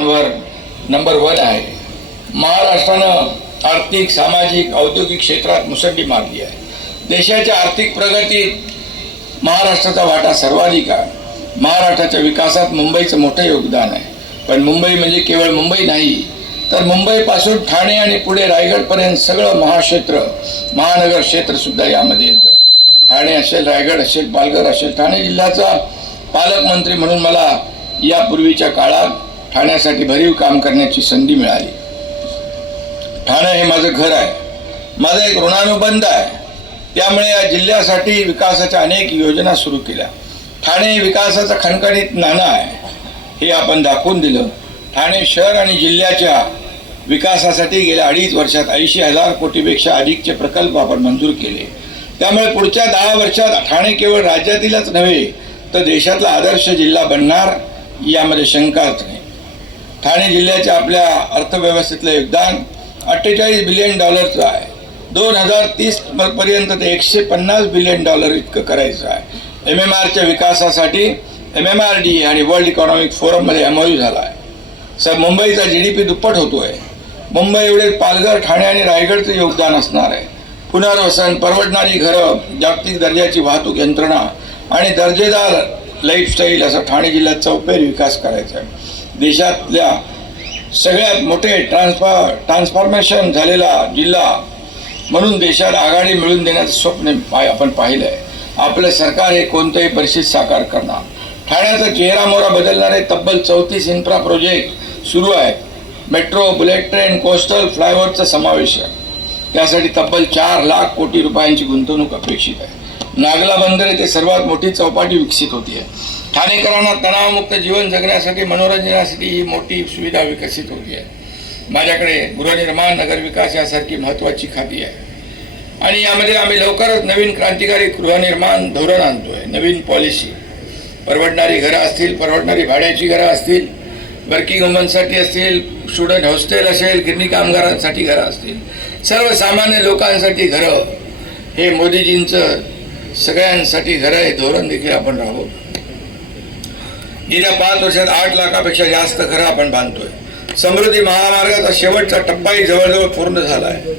वर number one आहे. महाराष्ट्रानं आर्थिक सामाजिक औद्योगिक क्षेत्रात मुसंडी मारली आहे. देशाच्या आर्थिक प्रगतीत महाराष्ट्राचा वाटा सर्वाधिक आहे. महाराष्ट्राच्या विकासात मुंबईचं मोठं योगदान आहे. पण मुंबई म्हणजे केवळ मुंबई नाही तर मुंबईपासून ठाणे आणि पुढे रायगडपर्यंत सगळं महाक्षेत्र महानगर क्षेत्र सुद्धा यामध्ये येतं. ठाणे असेल रायगड असेल पालघर असेल ठाणे जिल्ह्याचा पालकमंत्री म्हणून मला यापूर्वीच्या काळात ठाण्यासाठी भरीव काम करण्याची संधी मिळाली. ठाणे हे माझं घर आहे. माझा एक ऋणानुबंध आहे. त्यामुळे या जिल्ह्यासाठी विकासाच्या अनेक योजना सुरू केल्या. ठाणे विकासाचा खणखणीत नाणं आहे. हे आपण दाखवून दिलं. ठाणे शहर आणि जिल्ह्याच्या विकासासाठी गेल्या अडीच वर्षात ऐंशी हजार कोटीपेक्षा अधिकचे प्रकल्प आपण मंजूर केले. त्यामुळे पुढच्या दहा वर्षात ठाणे केवळ राज्यातीलच नव्हे तर देशातला आदर्श जिल्हा बनणार यामध्ये शंकाच नाही. ठाणे जिल्ह्याच्या आपल्या अर्थव्यवस्थेतलं योगदान अठ्ठेचाळीस बिलियन डॉलरचं आहे. दोन हजार तीस पर्यंत ते एकशे पन्नास बिलियन डॉलर इतकं करायचं आहे. एम एम आरच्या विकासासाठी एम एम आर डी आणि वर्ल्ड इकॉनॉमिक फोरममध्ये एम झाला आहे. सर मुंबईचा जी डी पी दुप्पट होतो आहे मुंबई एवढे पालघर ठाणे आणि रायगडचं योगदान असणार आहे. पुनर्वसन परवडणारी घरं जागतिक दर्जाची वाहतूक यंत्रणा आणि दर्जेदार लाईफस्टाईल असा ठाणे जिल्ह्यात चौफेर विकास करायचा आहे. देशातल्या सगळ्यात मोठे ट्रान्सफा ट्रान्सफॉर्मेशन झालेला जिल्हा म्हणून देशात आघाडी मिळवून देण्याचं स्वप्न आपण पाहिलं आहे आपलं सरकार हे कोणत्याही परिस्थितीत साकार करणार. ठाण्याचा चेहरा मोहरा बदलणारे तब्बल चौतीस इन्फ्रा प्रोजेक्ट सुरू आहेत. मेट्रो बुलेट ट्रेन कोस्टल फ्लायओव्हरचा समावेश आहे. त्यासाठी तब्बल चार लाख कोटी रुपयांची गुंतवणूक अपेक्षित आहे. नागला बंदर येथे सर्वात मोठी चौपाटी विकसित होती आहे. ठाणेकरांना तणावमुक्त जीवन जगण्यासाठी मनोरंजनासाठी ही मोठी सुविधा विकसित होती आहे. माझ्याकडे गृहनिर्माण नगरविकास यासारखी महत्त्वाची खाती आहे. आणि यामध्ये आम्ही लवकरच नवीन क्रांतिकारी गृहनिर्माण धोरण आणतोय नवीन पॉलिसी. परवडणारी घरं असतील परवडणारी भाड्याची घरं असतील वर्किंग वुमनसाठी असतील स्टुडंट हॉस्टेल असेल गिरणी कामगारांसाठी घरं असतील. सर्वसामान्य लोकांसाठी घरं हे मोदीजींचं सगळ्यांसाठी घर आहे धोरण देखील आपण राबवतो गेल्या पाच वर्षात आठ लाखापेक्षा जास्त घरं आपण बांधतोय. समृद्धी महामार्गाचा शेवटचा टप्पाही जवळजवळ पूर्ण झाला आहे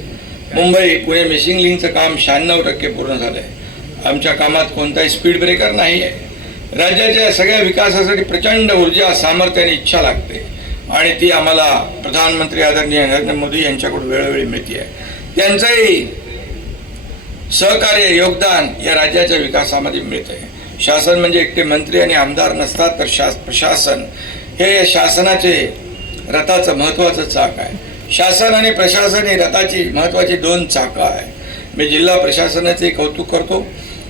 मुंबई पुणे मिसिंग लिंकचं काम शहाण्णव टक्के पूर्ण झालं आहे आमच्या कामात कोणताही स्पीड ब्रेकर नाही आहे राज्याच्या सगळ्या विकासासाठी प्रचंड ऊर्जा सामर्थ्य आणि इच्छा लागते. आणि ती आम्हाला प्रधानमंत्री आदरणीय नरेंद्र मोदी यांच्याकडून वेळोवेळी मिळते आहे त्यांचाही सहकार्य योगदान या राज्याच्या विकासामध्ये मिळत आहे शासन म्हणजे एकटे मंत्री आणि आमदार नसतात तर शास प्रशासन हे या शासनाचे रथाचं महत्त्वाचं चाक आहे. शासन आणि प्रशासन ही रथाची महत्त्वाची दोन चाकं आहे मी जिल्हा प्रशासनाचे कौतुक करतो.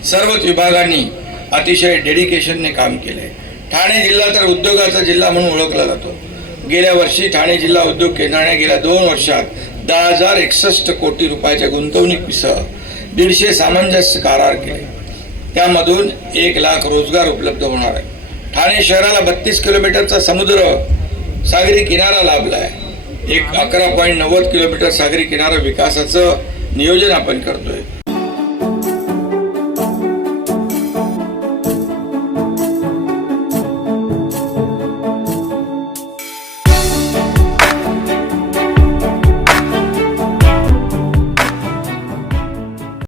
सर्वच विभागांनी अतिशय डेडिकेशनने काम केलं आहे ठाणे जिल्हा तर उद्योगाचा जिल्हा म्हणून ओळखला जातो. गेल्या वर्षी ठाणे जिल्हा उद्योग केंद्राने गेल्या दोन वर्षात दहा हजार एकसष्ट कोटी रुपयाच्या गुंतवणुकीसह दीडशे सामंजस्य करार केले. त्यामधून एक लाख रोजगार उपलब्ध होणार आहे. ठाणे शहराला बत्तीस किलोमीटरचा समुद्र सागरी किनारा लाभला आहे एक अकरा पॉईंट नव्वद किलोमीटर सागरी किनारा विकासाचं नियोजन आपण करतोय.